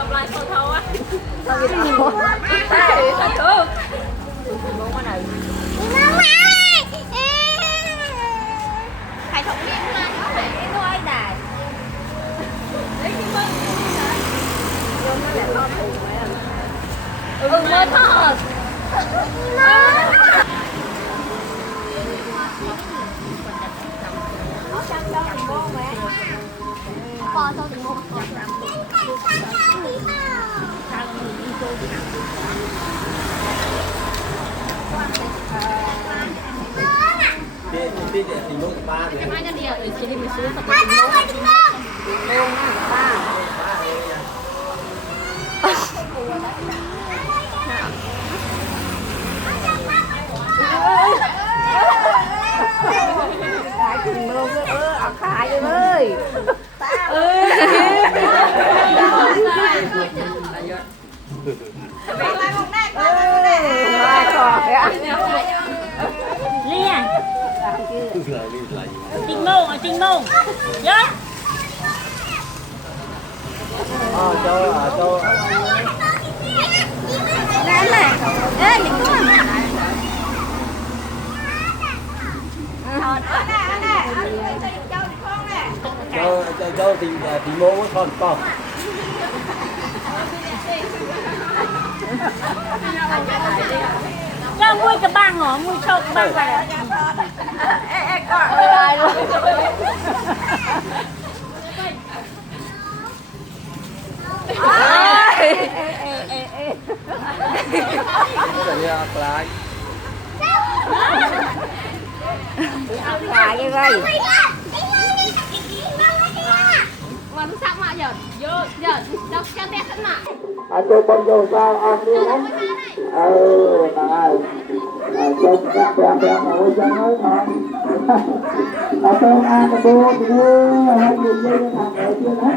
Xong lại thôi thôi á. Thôi gì đâu. Đây, thôi chưa. Bố con này. Phải thống nhất là nó phải cái nuôi đài. Đấy cái mơ. Vô nó lại lo thù vậy à. Mơ thật. Con thôi đừng mua. Đi để thì mua ba để. Mai cho đi ở chỉ đi mình xuống tập trung. Luôn á, ba. Đại cùng luôn ở khai đi ơi. Lia. Trinh mông. Yes. Cho. Nè này. Ê, đừng có mà. Cho thì mua con. Cho mui cái băng hả? Mui cho cái băng này. Ê, con. Ai luôn. Lại như vậy. Mà nó sao mà giờ đâu cho té sẵn mà. Cho con vô sao ăn đi lắm. Này. Cho các bạn ngồi cho nói ngon. Con ăn cô thì hai người đi làm ở chưa đó.